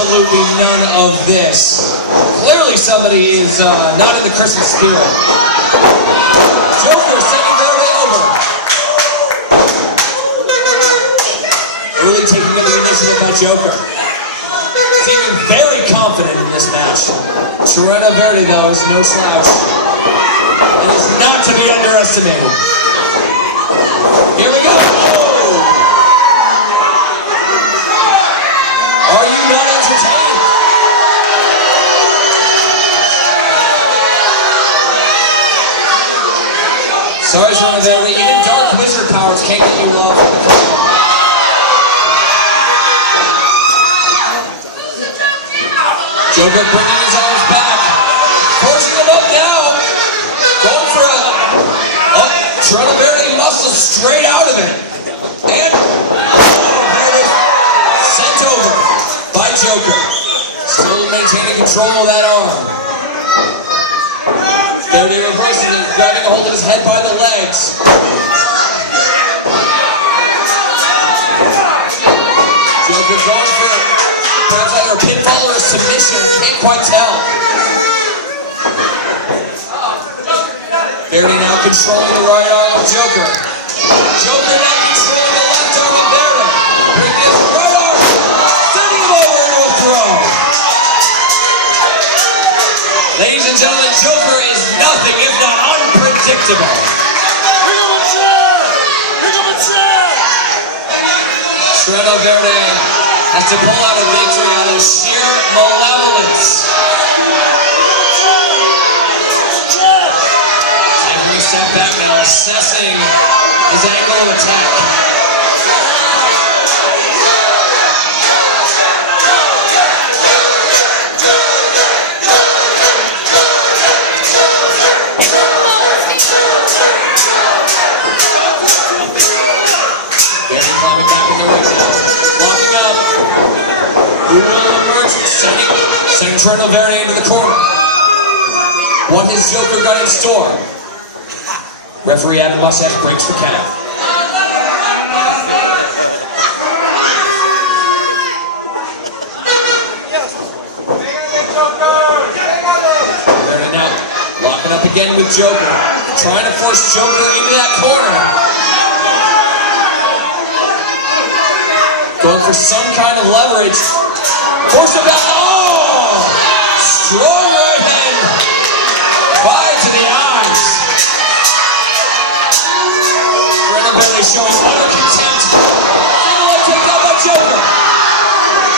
absolutely none of this. Clearly somebody is not in the Christmas spirit. Joker sending Verde over. Early taking of the initiative by Joker. Seeming very confident in this match. Trueno Verde, though, is no slouch. And is not to be underestimated. Here we go. Oh. Are you not entertained? Sorry, Trueno Verde. Even Dark Wizard powers can't get you off the combo. Joker bringing his arms back. Forcing him up now. Going for a... Oh, Trueno Verde muscles straight out of it. And... Verde sent over by Joker. Still maintaining control of that arm. Verde reversing it, grabbing a hold of his head by the legs. Joker going for perhaps either a pinfall or a submission. Can't quite tell. Verde now controlling the right arm of Joker. Joker now controlling the left arm of Verde. Bringing his right arm, sending him over into a throw. Ladies and gentlemen, Joker is nothing if not unpredictable. Pick up a chair! Pick up a chair! Trueno Verde has to pull out a victory out of sheer malevolence. Taking a step back now, assessing his angle of attack. Verde climbing back in the ring now. Locking up. Who will emerge? Sending Trueno Verde into the corner. What has Joker got in store? Referee Adam Musaf breaks the count. Verde now locking up again with Joker. Trying to force Joker into that corner. Going for some kind of leverage. Force him down. Oh! Strong right hand. Fire to the eyes. Trueno Verde showing utter contempt. Single leg takedown by Joker.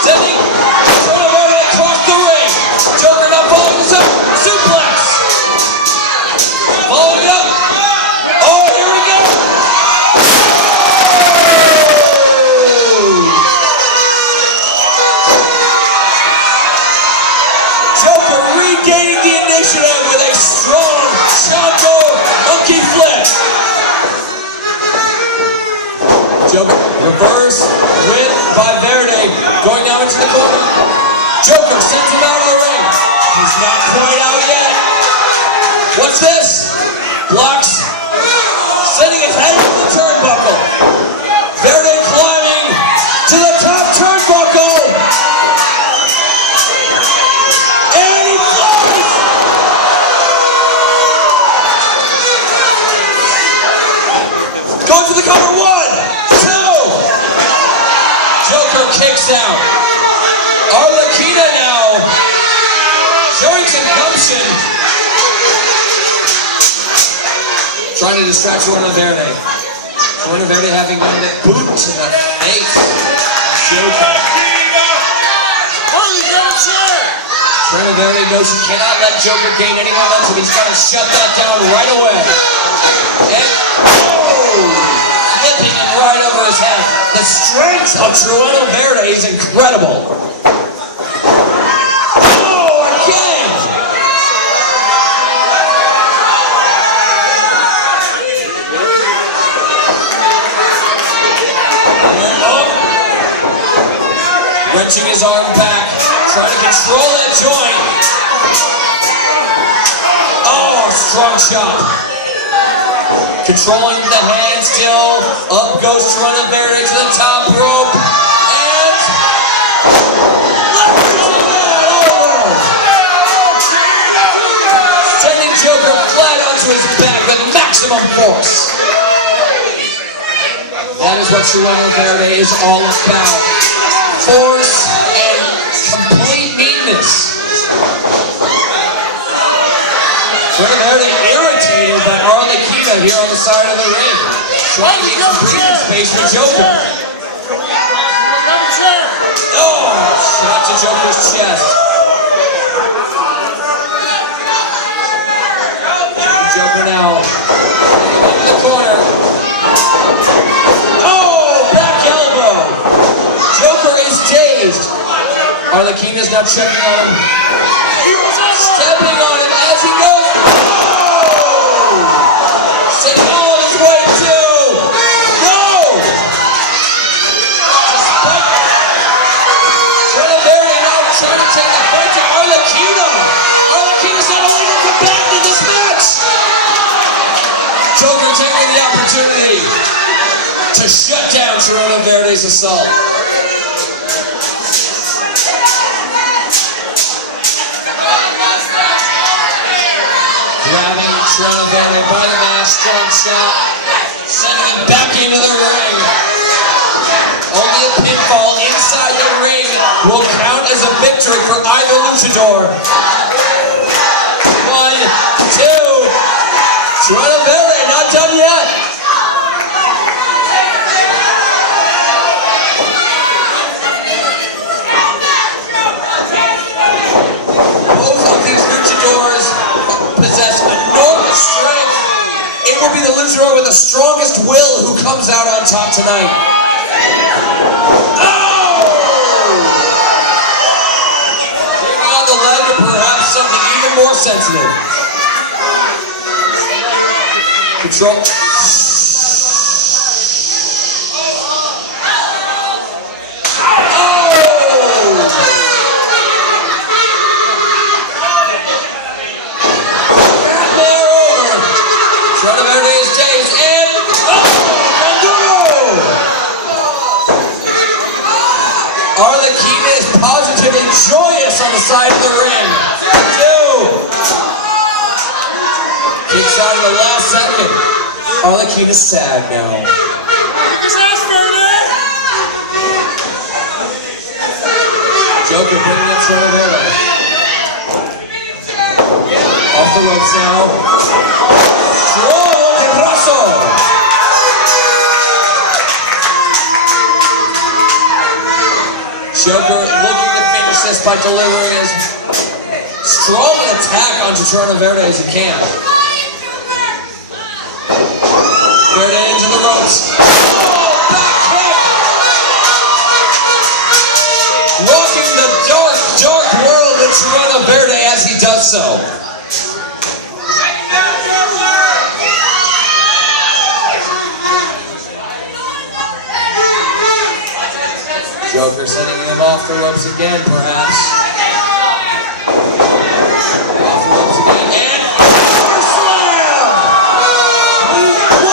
Sending Trueno Verde across the ring. Joker now following the suplex. Following it up. Oh, here we go. Gaining the initiative with a strong Chango monkey flip. Joker reverse whip by Verde. Going now into the corner. Joker sends him out of the ring. He's not quite out yet. What's this? Blocks. Sending his head into the turnbuckle. Verde climbing to the top turnbuckle. Going for the cover. 1, 2. Joker kicks out. Volcanica now showing some gumption. Trying to distract Trueno Verde. Trueno Verde having done that boot to the face. Joker. Trueno Verde knows he cannot let Joker gain any momentum. He's got to shut that down right away. And flipping him right over his head. The strength of Trueno Verde is incredible. Oh, again! Oh. Wrenching his arm back, trying to control that joint. Oh, strong shot. Controlling the hand still. Up goes Trueno Verde to the top rope. And... with maximum force. That is what Trueno Verde is all about. Force and complete neatness. Trueno Verde irritated by Arlequina here on the side of the ring. Trying to get some breathing space for Joker. Oh, shot to Joker's chest. Joker now in the corner. Oh, back elbow. Joker is dazed. Arlequina's now checking on him. Stepping on him as he goes. Oh! Sending all of his way too. No! Trueno Verde now trying to take the fight to Arlequina. Arlequina's not only a combatant in this match. Joker taking the opportunity to shut down Trueno Verde's assault. Grabbing Trueno Verde by the mask, strong shot, sending him back into the ring. Only a pinfall inside the ring will count as a victory for either luchador. 1, 2. Trueno Verde not done yet. Both of these luchadors possess enormous strength. It will be the luchador with the strongest will who comes out on top tonight. Oh! Taking on the leg or perhaps something even more sensitive. Control. Arlequina is positively joyous on the side of the ring. 2. Kicks out in the last second. Arlequina's sad now. Joker bringing up Trueno Verde. Off the ropes now. Whoa, de brazo. Joker looking to finish this by delivering as strong an attack onto Trueno Verde as he can. Verde into the ropes. Oh, back kick! Rocking the dark, dark world of Trueno Verde as he does so. Joker sending him off the ropes again, perhaps. Off the ropes again, and power slam! 1,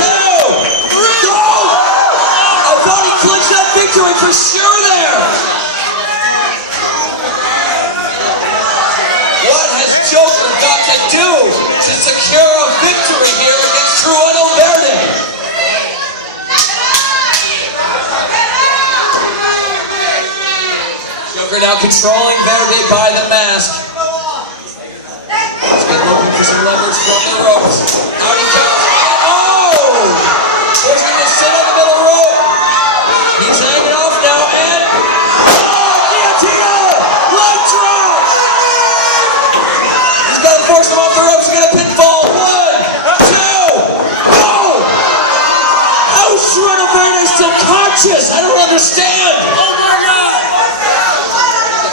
2, 3, go! I thought he clinched that victory for sure there! What has Joker got to do to secure a victory here against Trueno Verde? Joker now controlling Verde by the mask. He's been looking for some leverage from the ropes. Out he comes. Oh! He's going to sit on the middle rope. He's hanging off now and... Oh! Guillotine! Leg drop! He's got to force him off the ropes. He's going to pinfall. 1, 2, go! How is Trueno Verde still conscious? I don't understand. Oh my God!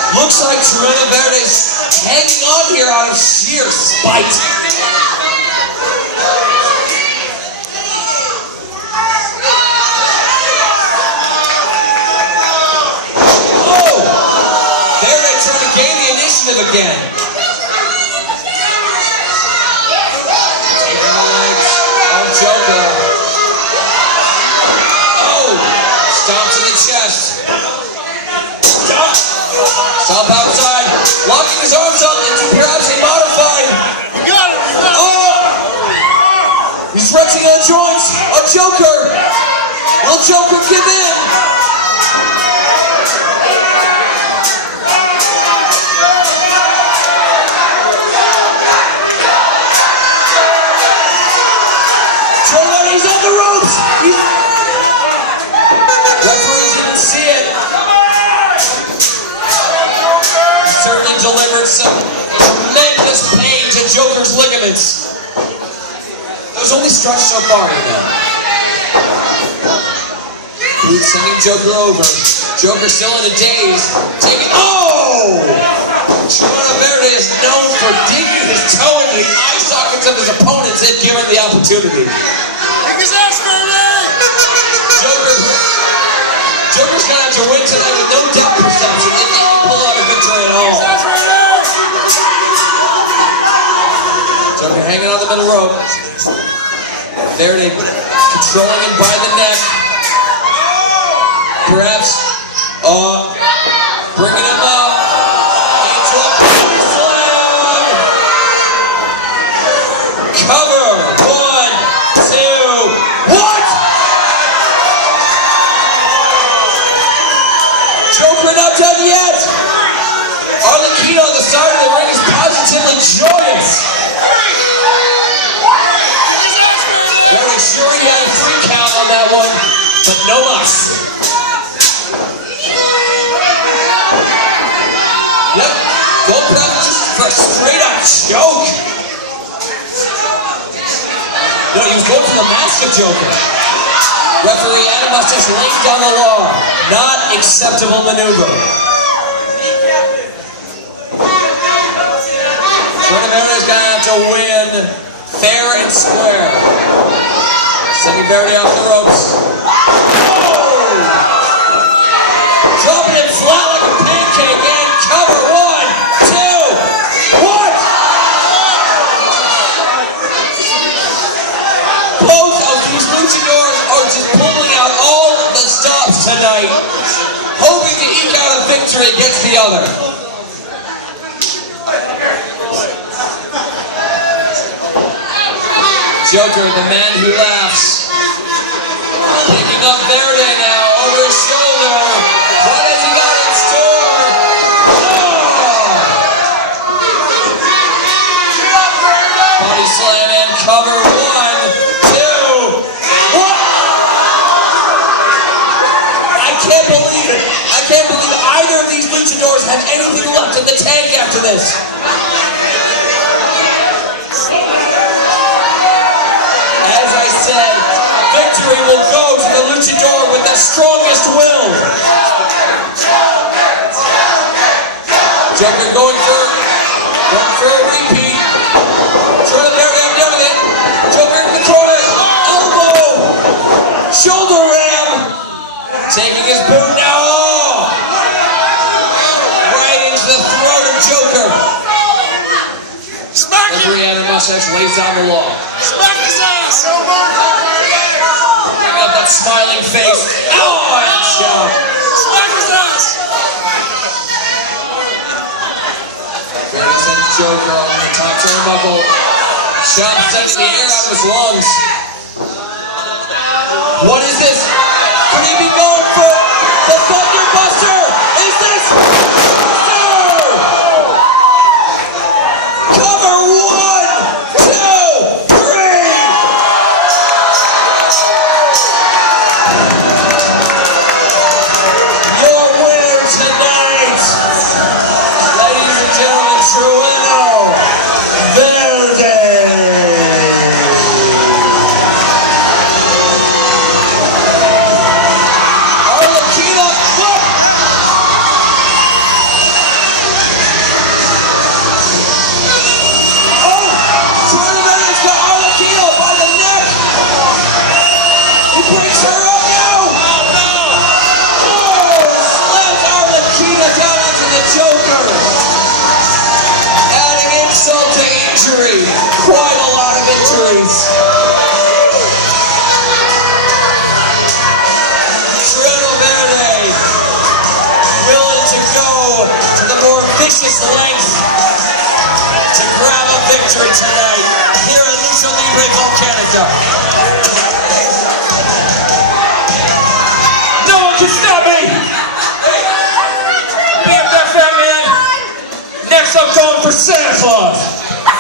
Looks like Trueno Verde's hanging on here out of sheer spite. Oh! Verde trying to gain the initiative again. Taking the legs of Joker. Oh! Stomp to the chest. Stomp! Stomp outside, locking his arms up into perhaps a modified. You got it! Oh! stretching of the joints of Joker. Will Joker give in? He's on the ropes. Referee didn't see it. He certainly delivered some tremendous pain to Joker's ligaments. It was only stretched so far, you know. He's sending Joker over. Joker still in a daze. Taking. Oh! Trueno Verde is known for digging his toe into the eye sockets of his opponents if given the opportunity. Joker's gonna have to win tonight with no depth perception if he can pull out a victory at all. Joker hanging on the middle rope. Verde controlling him by the neck. Perhaps bringing him up into a body slam. Cover. 1, 2, what? Joker not done yet. Volcanica on the side of the ring is positively joyous. Very sure he had a 3 count on that one, but no mas. Yep, Volcanica just for a straight up choke. No, he was going for the mask of Joker. Referee Adam must have laid down the law. Not acceptable maneuver. Trueno is going to have to win fair and square. Sending Verde off the ropes. Oh! Dropping it flat like a pancake and cover. 1, 2, what? Both of these luchadors are just pulling out all the stops tonight, hoping to eke out a victory against the other. Joker, the man who laughs, picking up Verde now over his shoulder. What has he got in store? Oh! Body slam and cover. 1, 2, what? I can't believe it. I can't believe either of these luchadors have anything left in the tank after this. Victory will go to the luchador with the strongest will. Joker going for a repeat. Trueno Verde up there with it. Joker in the corner. Elbow. Shoulder ram. Taking his boot now. Oh. Right into the throat of Joker. Smack him. Referee Adam Mustache lays down the law. Smack his ass. So got that smiling face. Oh, headshot. Smack his ass. Verde sends Joker on the top turnbuckle. Shot sends the air out of his lungs. What is this? Could he be going for the Thunder Buster? Is this? Cover. 1, 2, 3. Your winner tonight, ladies and gentlemen, Trueno Verde. Breaks her up now! Oh no! Oh! Slams Volcanica down onto the Joker! Adding insult to injury. Quite a lot of injuries. Trueno Verde willing to go to the more vicious length to grab a victory tonight here at Lucha Libre Volcanica. going for Santa Claus.